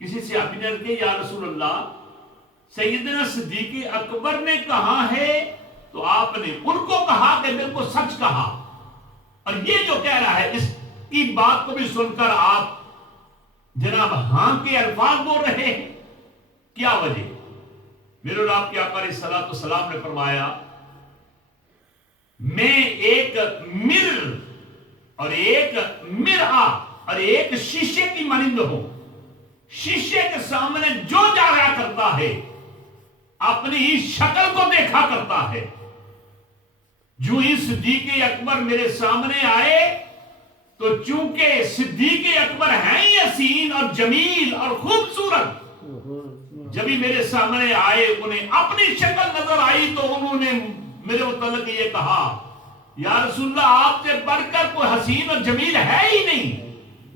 کسی صحابی نے کہ یا رسول اللہ سیدنا صدیق اکبر نے کہا ہے تو آپ نے ان کو کہا کہ بالکل سچ کہا، اور یہ جو کہہ رہا ہے اس کی بات کو بھی سن کر آپ جناب ہاں کے الفاظ بول رہے ہیں، کیا وجہ؟ میرے اور آپ کے آقا علیہ الصلوۃ والسلام نے فرمایا میں ایک مرر اور ایک مرآ اور ایک شیشے کی مانند ہوں، شیشے کے سامنے جو جایا کرتا ہے اپنی ہی شکل کو دیکھا کرتا ہے، جو ہی صدیق اکبر میرے سامنے آئے تو چونکہ صدیق اکبر ہیں ہی حسین اور جمیل اور خوبصورت، جب ہی میرے سامنے آئے انہیں اپنی شکل نظر آئی تو انہوں نے میرے متعلق یہ کہا یا رسول اللہ آپ سے بڑھ کر کوئی حسین اور جمیل ہے ہی نہیں،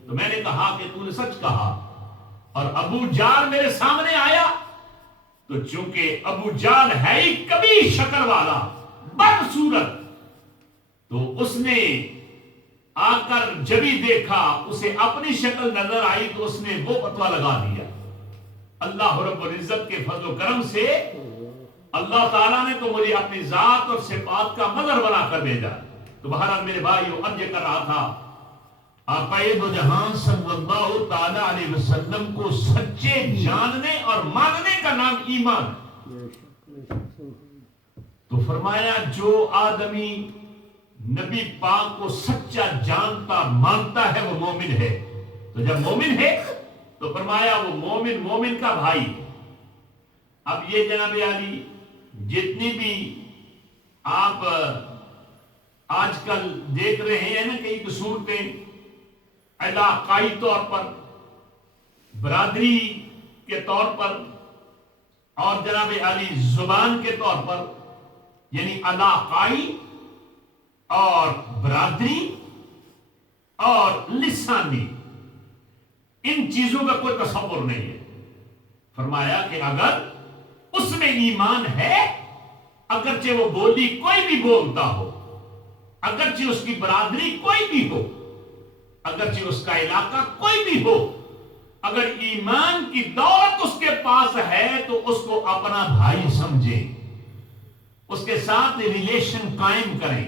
تو میں نے کہا کہ تو نے سچ کہا۔ اور ابو جال میرے سامنے آیا تو چونکہ ابو جال ہے ہی کبھی شکل والا بدصورت، تو اس نے آ کر جب ہی دیکھا اسے اپنی شکل نظر آئی تو اس نے وہ فتویٰ لگا دیا۔ اللہ رب العزت کے فضل و کرم سے اللہ تعالیٰ نے تو مجھے اپنی ذات اور صفات کا مظہر بنا کر بھیجا۔ تو بہرحال میرے بھائیو اب یہ کر رہا تھا آقا دو جہاں صلی اللہ تعالیٰ علیہ وسلم کو سچے جاننے اور ماننے کا نام ایمان۔ تو فرمایا جو آدمی نبی پاک کو سچا جانتا مانتا ہے وہ مومن ہے، تو جب مومن ہے تو فرمایا وہ مومن کا بھائی ہے۔ اب یہ جناب علی جتنی بھی آپ آج کل دیکھ رہے ہیں نا کئی صورتیں علاقائی طور پر، برادری کے طور پر اور جناب علی زبان کے طور پر، یعنی علاقائی اور برادری اور لسانی، ان چیزوں کا کوئی تصور نہیں ہے۔ فرمایا کہ اگر اس میں ایمان ہے، اگرچہ وہ بولی کوئی بھی بولتا ہو، اگرچہ اس کی برادری کوئی بھی ہو، اگرچہ اس کا علاقہ کوئی بھی ہو، اگر ایمان کی دولت اس کے پاس ہے تو اس کو اپنا بھائی سمجھے، اس کے ساتھ ریلیشن قائم کریں۔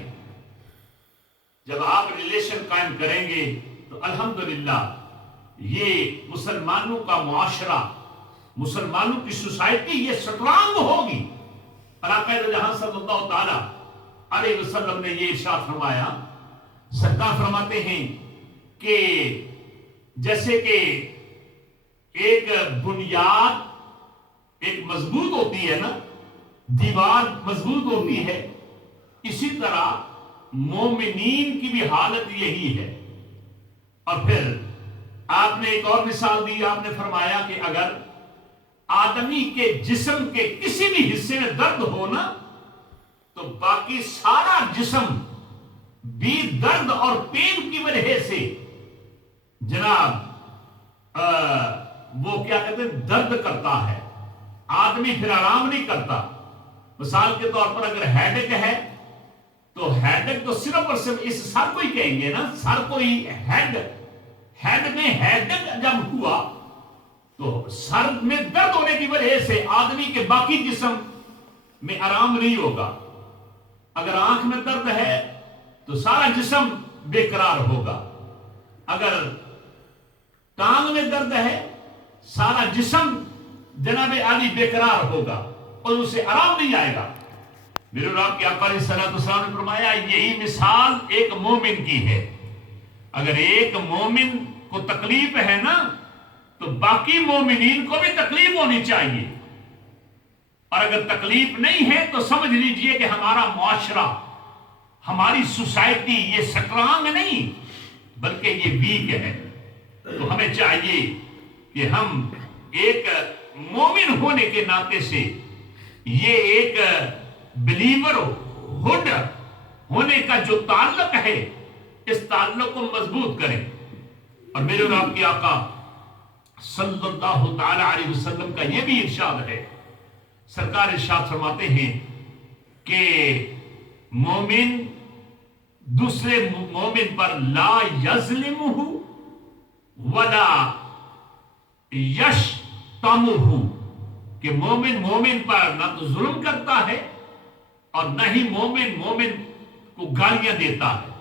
جب آپ ریلیشن قائم کریں گے تو الحمدللہ یہ مسلمانوں کا معاشرہ، مسلمانوں کی سوسائٹی یہ سٹرانگ ہوگی۔ آقا جہاں صلی اللہ تعالی علیہ وسلم نے یہ ارشاد فرمایا، سرکار فرماتے ہیں کہ جیسے کہ ایک بنیاد ایک مضبوط ہوتی ہے نا، دیوار مضبوط ہوتی ہے، اسی طرح مومنین کی بھی حالت یہی ہے۔ اور پھر آپ نے ایک اور مثال دی، آپ نے فرمایا کہ اگر آدمی کے جسم کے کسی بھی حصے میں درد ہونا تو باقی سارا جسم بھی درد اور پین کی وجہ سے جناب وہ کیا کہتے ہیں درد کرتا ہے، آدمی پھر آرام نہیں کرتا۔ مثال کے طور پر اگر ہیڈک ہے تو ہیڈک تو صرف اور صرف اس سر کو ہی کہیں گے نا، سر کو ہی ہیڈ میں ہیڈک جب ہوا تو سر میں درد ہونے کی وجہ سے آدمی کے باقی جسم میں آرام نہیں ہوگا۔ اگر آنکھ میں درد ہے تو سارا جسم بے قرار ہوگا، اگر ٹانگ میں درد ہے سارا جسم جناب عالی بے قرار ہوگا اور اسے آرام نہیں آئے گا۔ میرے رب کے آقا علیہ الصلوۃ والسلام نے فرمایا یہی مثال ایک مومن کی ہے۔ اگر ایک مومن کو تکلیف ہے نا تو باقی مومنین کو بھی تکلیف ہونی چاہیے، اور اگر تکلیف نہیں ہے تو سمجھ لیجئے کہ ہمارا معاشرہ، ہماری سوسائٹی یہ سٹرانگ نہیں بلکہ یہ ویک ہے۔ تو ہمیں چاہیے کہ ہم ایک مومن ہونے کے ناطے سے یہ ایک بلیور ہوڈ ہونے کا جو تعلق ہے اس تعلق کو مضبوط کریں۔ اور میرے اور آپ کے آقا صلی اللہ تعالی علیہ وسلم کا یہ بھی ارشاد ہے، سرکار ارشاد فرماتے ہیں کہ مومن دوسرے مومن پر لا یظلمہ ولا यश तमुहु, कि मोमिन मोमिन पर न तो जुल्म करता है और न ही मोमिन मोमिन को गालियां देता है।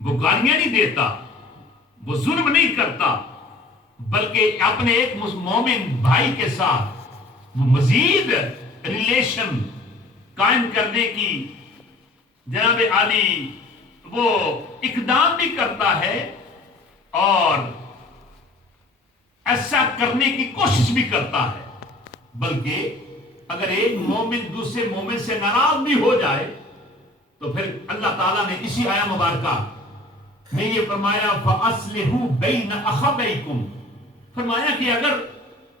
वो गालियां नहीं देता, वो जुल्म नहीं करता, बल्कि अपने एक मोमिन भाई के साथ वो मजीद रिलेशन कायम करने की जनाब आली वो इकदाम भी करता है और ऐसा करने की कोशिश भी करता है। बल्कि अगर एक मोमिन दूसरे मोमिन से नाराज भी हो जाए तो फिर अल्लाह ताला ने इसी आया मुबारका में ये फरमाया फअस्लिहू बैन अखबैकुम, फरमाया कि अगर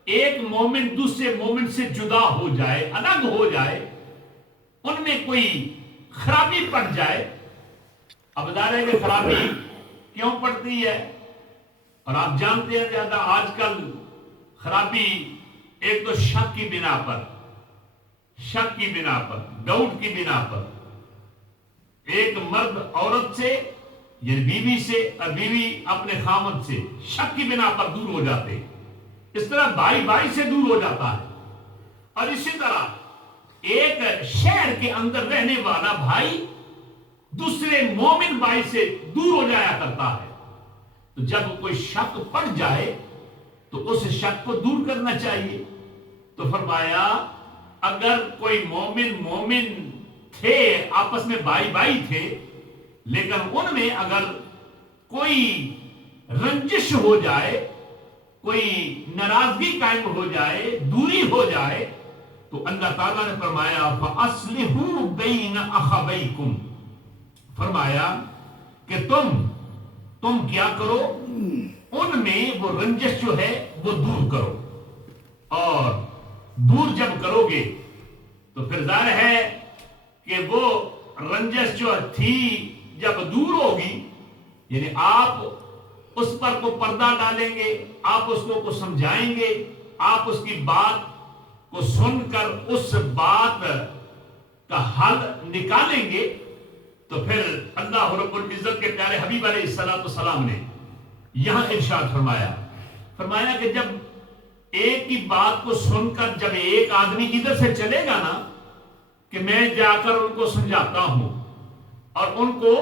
एक मोमिन दूसरे मोमिन से जुदा हो जाए, अलग हो जाए, उनमें कोई खराबी पड़ जाए। अब बता रहे कि खराबी क्यों पड़ती है, और आप जानते हैं ज्यादा आजकल खराबी एक तो शक की बिना पर, डाउट की बिना पर एक मर्द औरत से या बीवी से और बीवी अपने खामद से शक की बिना पर दूर हो जाते, इस तरह भाई भाई से दूर हो जाता है। और इसी तरह एक शहर के अंदर रहने वाला भाई दूसरे मोमिन भाई से दूर हो जाया करता है। तो जब कोई शक पड़ जाए तो उस शक को दूर करना चाहिए। तो फरमाया अगर कोई मोमिन थे, आपस में भाई भाई थे, लेकिन उनमें अगर कोई रंजिश हो जाए, कोई नाराजगी कायम हो जाए, दूरी हो जाए, तो अल्लाह ताला ने फरमाया फअस्लिहू बैन अखबैकुम, फरमाया कि तुम क्या करो, उनमें वो रंजिश जो है वो दूर करो। और दूर जब करोगे तो फिर जाहिर है कि वो रंजिश जो थी जब दूर होगी, यानी आप उस पर को पर्दा डालेंगे, आप उसको को समझाएंगे, आप उसकी बात को सुनकर उस बात का हल निकालेंगे, तो फिर अल्लाह रब्बुल इज्जत के प्यारे हबीब अलैहिस्सलाम ने यहां इरशाद फरमाया कि जब एक ही बात को सुनकर जब एक आदमी इधर से चलेगा ना, कि मैं जाकर उनको समझाता हूं और उनको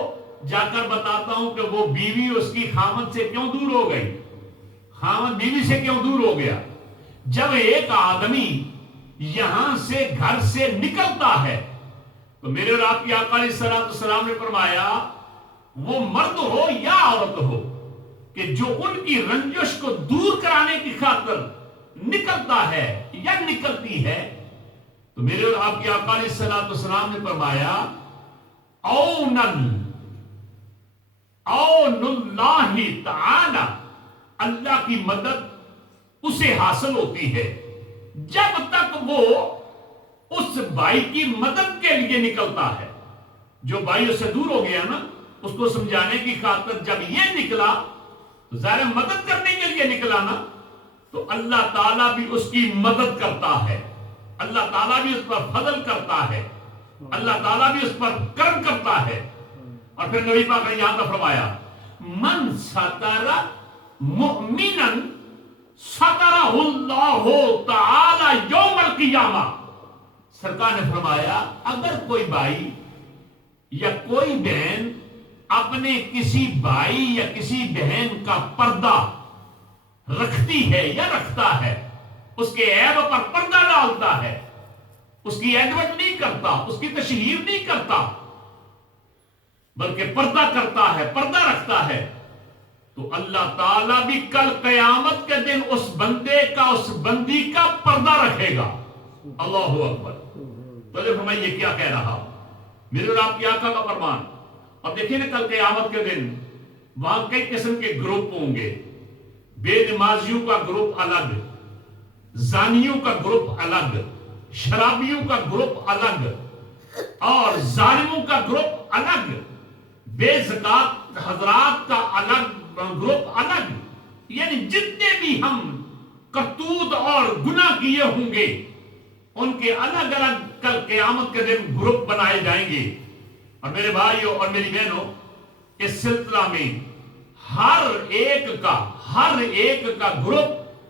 जाकर बताता हूं कि वो बीवी उसकी खामद से क्यों दूर हो गई, खामद बीवी से क्यों दूर हो गया। जब एक आदमी यहां से घर से निकलता है तो मेरे और आपकी आका अलैहिस्सलाम ने फरमाया वो मर्द हो या औरत हो, कि जो उनकी रंजिश को दूर कराने की खातिर निकलता है या निकलती है, तो मेरे और आपकी आका अलैहिस्सलाम ने फरमाया औनुल्लाहि ताला, अल्लाह की मदद उसे हासिल होती है जब तक वो उस भाई की मदद के लिए निकलता है। जो भाई उससे दूर हो गया ना, उसको समझाने की खातिर जब ये निकला तो ज़ाहिर मदद करने के लिए निकला ना, तो अल्लाह ताला भी उसकी मदद करता है, अल्लाह ताला भी उस पर फजल करता है, अल्लाह ताला भी उस पर करम करता है। और फिर नबी पाक ने यहां तक फरमाया मन सतरा मुमिनन सतरहुल्लाहु ताला यौमल क़ियामा, सरकार ने फरमाया अगर कोई भाई या कोई बहन अपने किसी भाई या किसी बहन का पर्दा रखती है या रखता है, उसके ऐब पर पर्दा डालता है, उसकी एडवट नहीं करता, उसकी तशहीर नहीं करता, बल्कि पर्दा करता है, पर्दा रखता है, तो अल्लाह ताला भी कल कयामत के दिन उस बंदे का, उस बंदी का पर्दा रखेगा। अल्लाहु अकबर। तो देखो मैं ये क्या कह रहा, मेरे और आपकी आका का फरमान। और देखिए ना कल कयामत के दिन वहां कई किस्म के ग्रुप होंगे, बेनमाजियों का ग्रुप अलग, जानियों का ग्रुप अलग, शराबियों का ग्रुप अलग, और जालिमों का ग्रुप अलग, बेज़कात हजरात का अलग ग्रुप अलग। यानी जितने भी हम करतूत और गुनाह किए होंगे उनके अलग अलग कल क़यामत के दिन ग्रुप बनाए जाएंगे। और मेरे भाइयों और मेरी बहनों, इस सिलसिला में हर एक का ग्रुप